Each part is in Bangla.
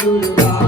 শ্বশুরবাড়ি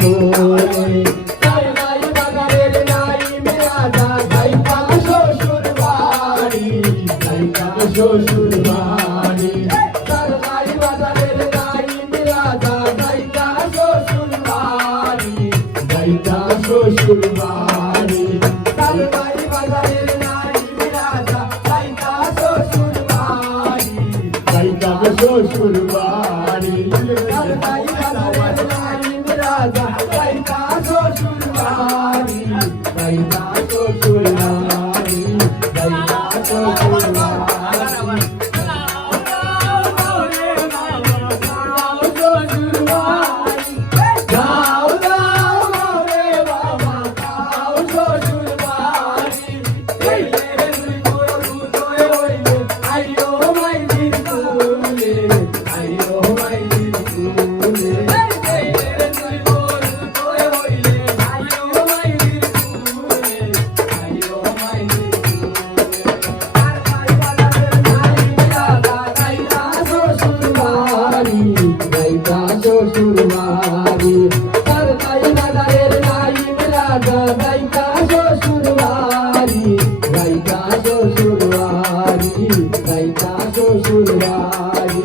কোলে সরকাই বাজারের নাইমে রাজা গাইতা শ্বশুর বাড়ি গাইতা শ্বশুর বাড়ি সরকাই বাজারের নাইমে রাজা গাইতা শ্বশুর বাড়ি গাইতা শ্বশুর বাড়ি সরকাই বাজারের নাইমে রাজা গাইতা শ্বশুর বাড়ি গাইতা শ্বশুর বাড়ি সরকাই বাজারের নাইমে রাজা গাইতা শ্বশুর বাড়ি গাইতা শ্বশুর বাড়ি গাইতা শ্বশুর বাড়ি গাও গাও রে বাবা গাও শ্বশুর বাড়ি হইলে তুই গরু তোয় হইলে আইও মাইদির কুলে আইও মাইদির কুলে হইলে তুই গরু তোয় হইলে আইও মাইদির কুলে আইও মাইদির কুলে আর ভাই বালাদের নাই রাজা গাইতা শ্বশুর বাড়ি গাইতা শ্বশুর বাড়ি সরকাই বাজারের নাইম রাজা গাইতা শ্বশুর বাড়ি গাইতা শ্বশুর বাড়ি গাইতা শ্বশুর বাড়ি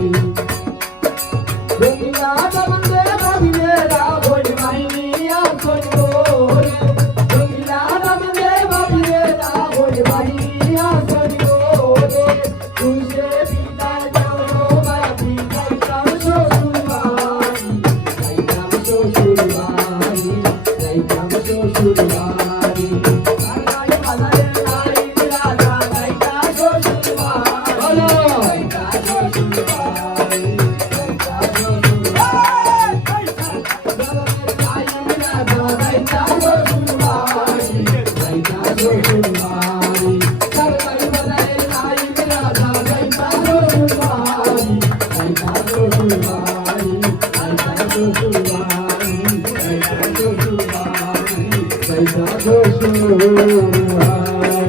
রঙিলা দামন্দে ভাবিয়ে রাবণ বাহিনী আসন করে রঙিলা দামন্দে ভাবিয়ে রাবণ বাহিনী আসন করে তুষে বিদায় যাও বাড়ি গাইতাম শ্বশুর বাড়ি গাইতাম শ্বশুর বাড়ি গাইতাম শ্বশুর বাড়ি সরকাই বাজারের নাইম রাজা গাইতা শ্বশুর বাড়ি গাইতা শ্বশুর বাড়ি গাইতা শ্বশুর বাড়ি নাইম রাজা গাইতা শ্বশুর বাড়ি গাইতা শ্বশুর বাড়ি সরকাই বাজারের নাইম রাজা গাইতা শ্বশুর বাড়ি গাইতা শ্বশুর বাড়ি গাইতা শ্বশুর বাড়ি গাইতা শ্বশুর বাড়ি গাইতা শ্বশুর বাড়ি